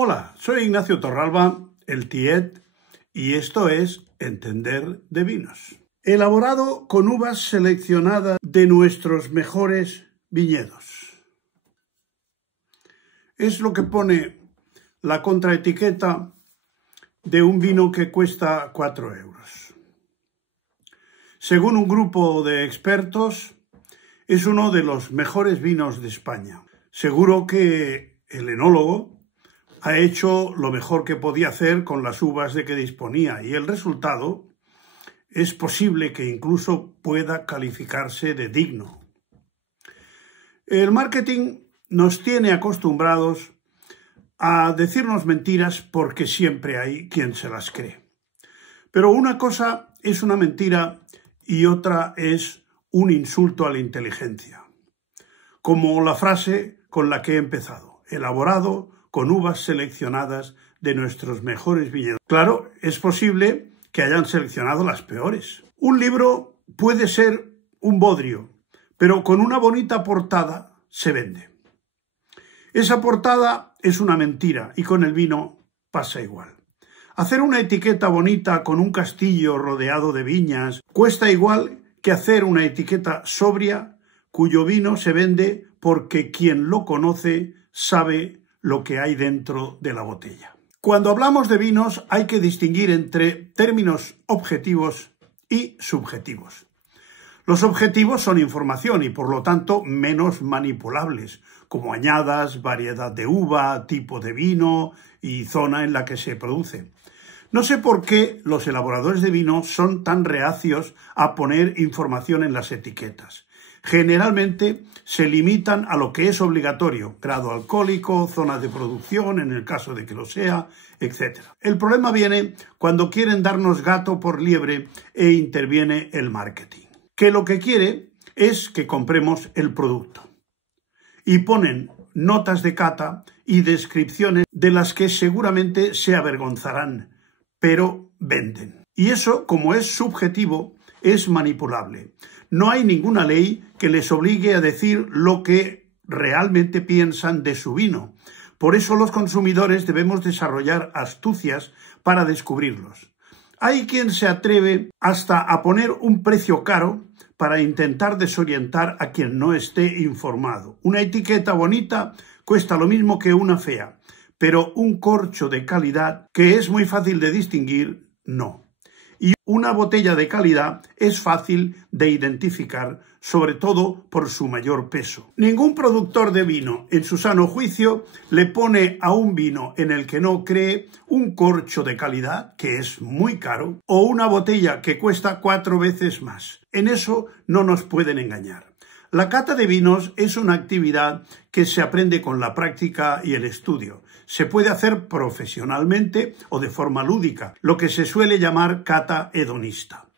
Hola, soy Ignacio Torralba, el Tiet, y esto es Entender de Vinos. Elaborado con uvas seleccionadas de nuestros mejores viñedos. Es lo que pone la contraetiqueta de un vino que cuesta 4 euros. Según un grupo de expertos, es uno de los mejores vinos de España. Seguro que el enólogo ha hecho lo mejor que podía hacer con las uvas de que disponía y el resultado es posible que incluso pueda calificarse de digno. El marketing nos tiene acostumbrados a decirnos mentiras porque siempre hay quien se las cree. Pero una cosa es una mentira y otra es un insulto a la inteligencia. Como la frase con la que he empezado, elaborado con uvas seleccionadas de nuestros mejores viñedos. Claro, es posible que hayan seleccionado las peores. Un libro puede ser un bodrio, pero con una bonita portada se vende. Esa portada es una mentira y con el vino pasa igual. Hacer una etiqueta bonita con un castillo rodeado de viñas cuesta igual que hacer una etiqueta sobria cuyo vino se vende porque quien lo conoce sabe lo que hay dentro de la botella. Cuando hablamos de vinos hay que distinguir entre términos objetivos y subjetivos. Los objetivos son información y por lo tanto menos manipulables, como añadas, variedad de uva, tipo de vino y zona en la que se produce. No sé por qué los elaboradores de vino son tan reacios a poner información en las etiquetas. Generalmente se limitan a lo que es obligatorio, grado alcohólico, zona de producción, en el caso de que lo sea, etc. El problema viene cuando quieren darnos gato por liebre e interviene el marketing, que lo que quiere es que compremos el producto. Y ponen notas de cata y descripciones de las que seguramente se avergonzarán, pero venden. Y eso, como es subjetivo, es manipulable. No hay ninguna ley que les obligue a decir lo que realmente piensan de su vino. Por eso los consumidores debemos desarrollar astucias para descubrirlos. Hay quien se atreve hasta a poner un precio caro para intentar desorientar a quien no esté informado. Una etiqueta bonita cuesta lo mismo que una fea, pero un corcho de calidad, que es muy fácil de distinguir, no. Y una botella de calidad es fácil de identificar, sobre todo por su mayor peso. Ningún productor de vino, en su sano juicio, le pone a un vino en el que no cree un corcho de calidad, que es muy caro, o una botella que cuesta 4 veces más. En eso no nos pueden engañar. La cata de vinos es una actividad que se aprende con la práctica y el estudio. Se puede hacer profesionalmente o de forma lúdica, lo que se suele llamar cata hedonista.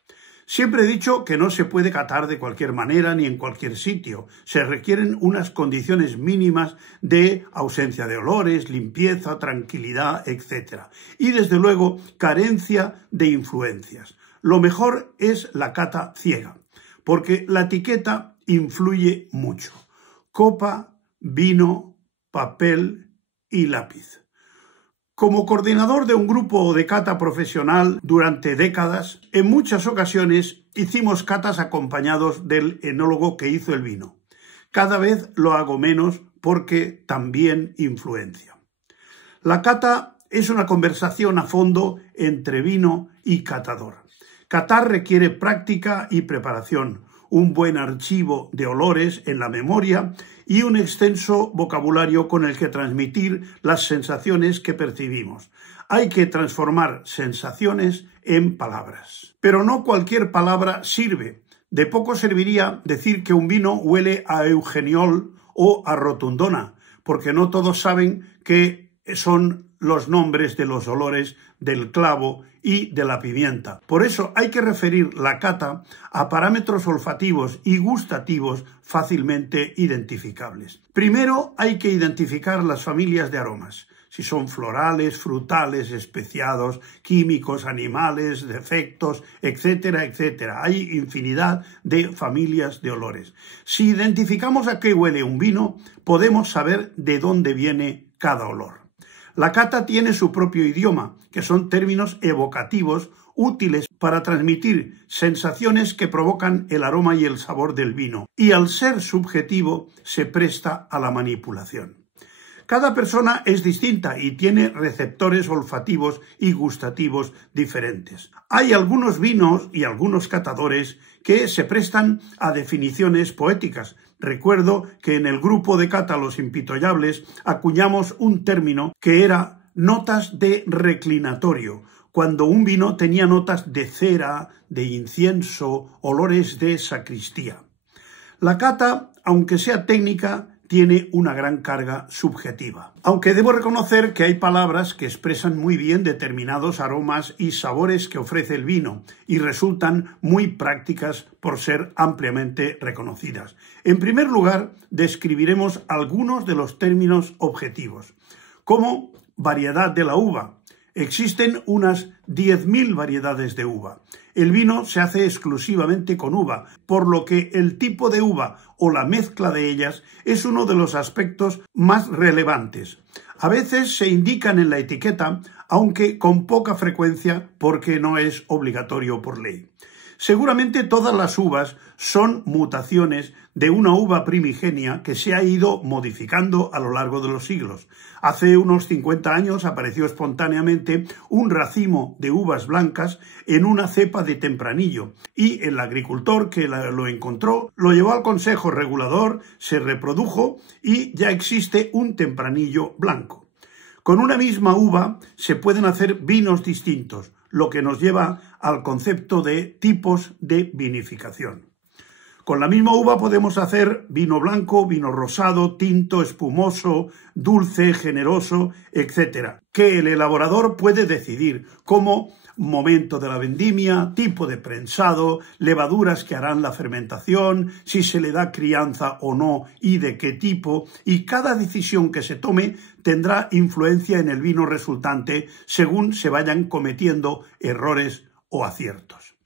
Siempre he dicho que no se puede catar de cualquier manera ni en cualquier sitio. Se requieren unas condiciones mínimas de ausencia de olores, limpieza, tranquilidad, etc. Y desde luego carencia de influencias. Lo mejor es la cata ciega, porque la etiqueta influye mucho. Copa, vino, papel y lápiz. Como coordinador de un grupo de cata profesional durante décadas, en muchas ocasiones hicimos catas acompañados del enólogo que hizo el vino. Cada vez lo hago menos porque también influencia. La cata es una conversación a fondo entre vino y catador. Catar requiere práctica y preparación, un buen archivo de olores en la memoria y un extenso vocabulario con el que transmitir las sensaciones que percibimos. Hay que transformar sensaciones en palabras. Pero no cualquier palabra sirve. De poco serviría decir que un vino huele a Eugeniol o a Rotundona, porque no todos saben que son los nombres de los olores del clavo y de la pimienta. Por eso hay que referir la cata a parámetros olfativos y gustativos fácilmente identificables. Primero hay que identificar las familias de aromas, si son florales, frutales, especiados, químicos, animales, defectos, etcétera, etcétera. Hay infinidad de familias de olores. Si identificamos a qué huele un vino, podemos saber de dónde viene cada olor. La cata tiene su propio idioma, que son términos evocativos útiles para transmitir sensaciones que provocan el aroma y el sabor del vino, y al ser subjetivo se presta a la manipulación. Cada persona es distinta y tiene receptores olfativos y gustativos diferentes. Hay algunos vinos y algunos catadores que se prestan a definiciones poéticas. Recuerdo que en el grupo de cata Los Impitoyables acuñamos un término que era notas de reclinatorio, cuando un vino tenía notas de cera, de incienso, olores de sacristía. La cata, aunque sea técnica, tiene una gran carga subjetiva. Aunque debo reconocer que hay palabras que expresan muy bien determinados aromas y sabores que ofrece el vino y resultan muy prácticas por ser ampliamente reconocidas. En primer lugar, describiremos algunos de los términos objetivos, como variedad de la uva. Existen unas 10.000 variedades de uva. El vino se hace exclusivamente con uva, por lo que el tipo de uva o la mezcla de ellas es uno de los aspectos más relevantes. A veces se indican en la etiqueta, aunque con poca frecuencia porque no es obligatorio por ley. Seguramente todas las uvas son mutaciones de una uva primigenia que se ha ido modificando a lo largo de los siglos. Hace unos 50 años apareció espontáneamente un racimo de uvas blancas en una cepa de tempranillo y el agricultor que lo encontró lo llevó al consejo regulador, se reprodujo y ya existe un tempranillo blanco. Con una misma uva se pueden hacer vinos distintos, lo que nos lleva al concepto de tipos de vinificación. Con la misma uva podemos hacer vino blanco, vino rosado, tinto, espumoso, dulce, generoso, etc., que el elaborador puede decidir, como momento de la vendimia, tipo de prensado, levaduras que harán la fermentación, si se le da crianza o no y de qué tipo, y cada decisión que se tome tendrá influencia en el vino resultante según se vayan cometiendo errores o aciertos.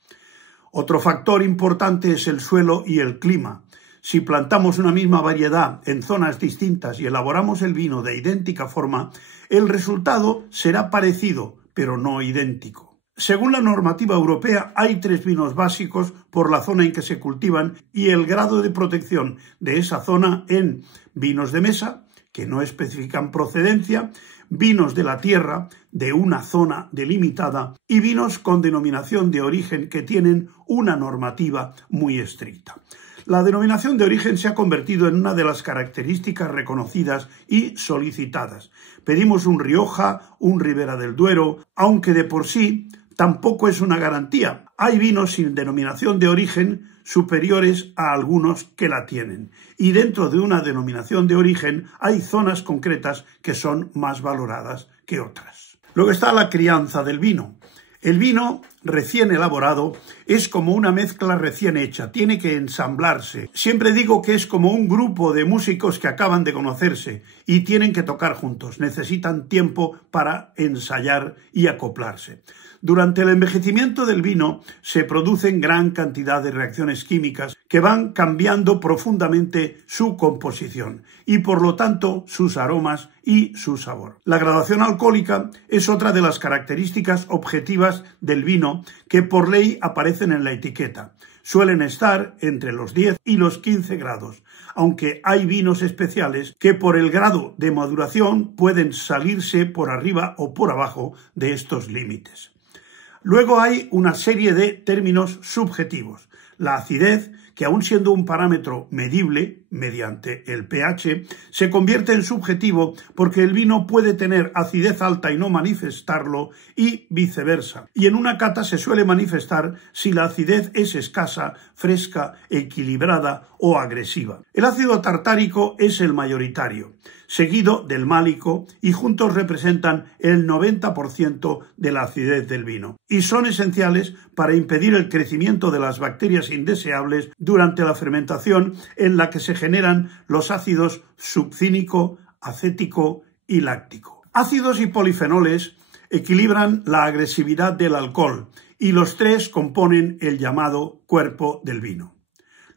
Otro factor importante es el suelo y el clima. Si plantamos una misma variedad en zonas distintas y elaboramos el vino de idéntica forma, el resultado será parecido, pero no idéntico. Según la normativa europea, hay 3 vinos básicos por la zona en que se cultivan y el grado de protección de esa zona en vinos de mesa, que no especifican procedencia, vinos de la tierra, de una zona delimitada, y vinos con denominación de origen que tienen una normativa muy estricta. La denominación de origen se ha convertido en una de las características reconocidas y solicitadas. Pedimos un Rioja, un Ribera del Duero, aunque de por sí tampoco es una garantía. Hay vinos sin denominación de origen superiores a algunos que la tienen. Y dentro de una denominación de origen hay zonas concretas que son más valoradas que otras. Luego está la crianza del vino. El vino recién elaborado es como una mezcla recién hecha, tiene que ensamblarse. Siempre digo que es como un grupo de músicos que acaban de conocerse y tienen que tocar juntos, necesitan tiempo para ensayar y acoplarse. Durante el envejecimiento del vino se producen gran cantidad de reacciones químicas que van cambiando profundamente su composición y por lo tanto sus aromas y su sabor. La graduación alcohólica es otra de las características objetivas del vino que por ley aparecen en la etiqueta. Suelen estar entre los 10 y los 15 grados, aunque hay vinos especiales que por el grado de maduración pueden salirse por arriba o por abajo de estos límites. Luego hay una serie de términos subjetivos. La acidez, que aun siendo un parámetro medible mediante el pH, se convierte en subjetivo porque el vino puede tener acidez alta y no manifestarlo y viceversa. Y en una cata se suele manifestar si la acidez es escasa, fresca, equilibrada o agresiva. El ácido tartárico es el mayoritario, seguido del málico, y juntos representan el 90% de la acidez del vino. Y son esenciales para impedir el crecimiento de las bacterias indeseables durante la fermentación en la que se generan los ácidos succínico, acético y láctico. Ácidos y polifenoles equilibran la agresividad del alcohol y los 3 componen el llamado cuerpo del vino.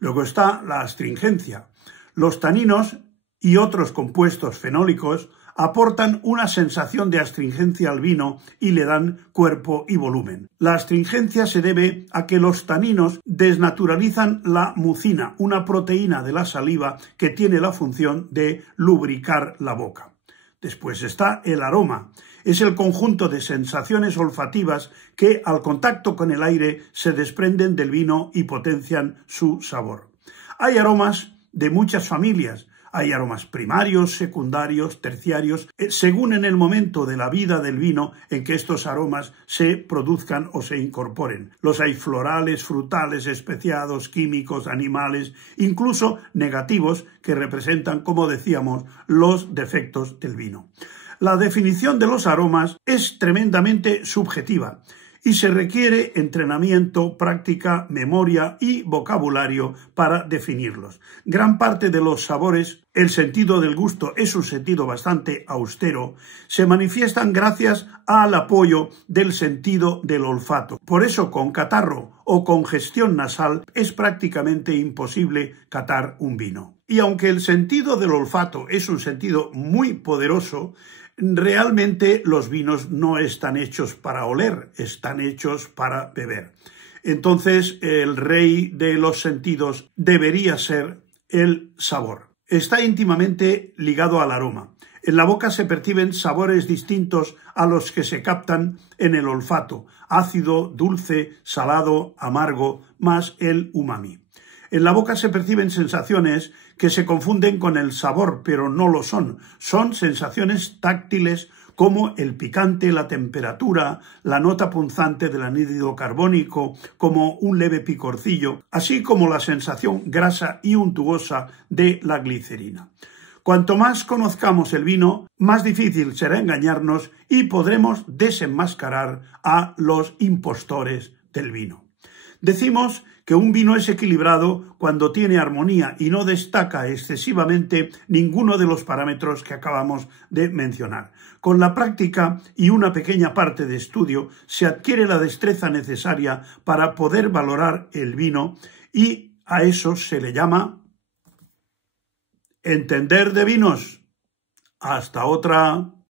Luego está la astringencia. Los taninos y otros compuestos fenólicos aportan una sensación de astringencia al vino y le dan cuerpo y volumen. La astringencia se debe a que los taninos desnaturalizan la mucina, una proteína de la saliva que tiene la función de lubricar la boca. Después está el aroma. Es el conjunto de sensaciones olfativas que al contacto con el aire se desprenden del vino y potencian su sabor. Hay aromas de muchas familias. Hay aromas primarios, secundarios, terciarios, según en el momento de la vida del vino en que estos aromas se produzcan o se incorporen. Los hay florales, frutales, especiados, químicos, animales, incluso negativos que representan, como decíamos, los defectos del vino. La definición de los aromas es tremendamente subjetiva y se requiere entrenamiento, práctica, memoria y vocabulario para definirlos. Gran parte de los sabores, el sentido del gusto es un sentido bastante austero, se manifiestan gracias al apoyo del sentido del olfato. Por eso, con catarro o congestión nasal es prácticamente imposible catar un vino. Y aunque el sentido del olfato es un sentido muy poderoso, realmente los vinos no están hechos para oler, están hechos para beber. Entonces, el rey de los sentidos debería ser el sabor. Está íntimamente ligado al aroma. En la boca se perciben sabores distintos a los que se captan en el olfato: ácido, dulce, salado, amargo, más el umami. En la boca se perciben sensaciones que se confunden con el sabor, pero no lo son. Son sensaciones táctiles como el picante, la temperatura, la nota punzante del anhídrido carbónico, como un leve picorcillo, así como la sensación grasa y untuosa de la glicerina. Cuanto más conozcamos el vino, más difícil será engañarnos y podremos desenmascarar a los impostores del vino. Decimos que un vino es equilibrado cuando tiene armonía y no destaca excesivamente ninguno de los parámetros que acabamos de mencionar. Con la práctica y una pequeña parte de estudio se adquiere la destreza necesaria para poder valorar el vino y a eso se le llama entender de vinos. Hasta otra.